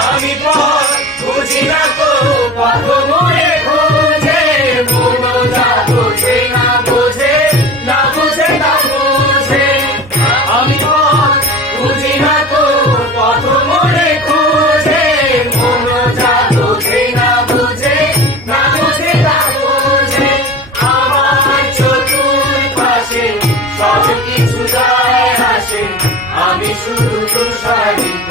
আমি পথ বুঝি না তো, পথ মনে খোঁজে, মন যা বোঝে, না বোঝে, না বুঝে, না বোঝে। আমি বুঝি না তো, পথ মনে খোঁজে, মন যা বোঝে, না বোঝে, না বুঝে, না বোঝে। আমার চতুর পাশে সব কিছু যায় হাসে আমি শুধু তুষারিত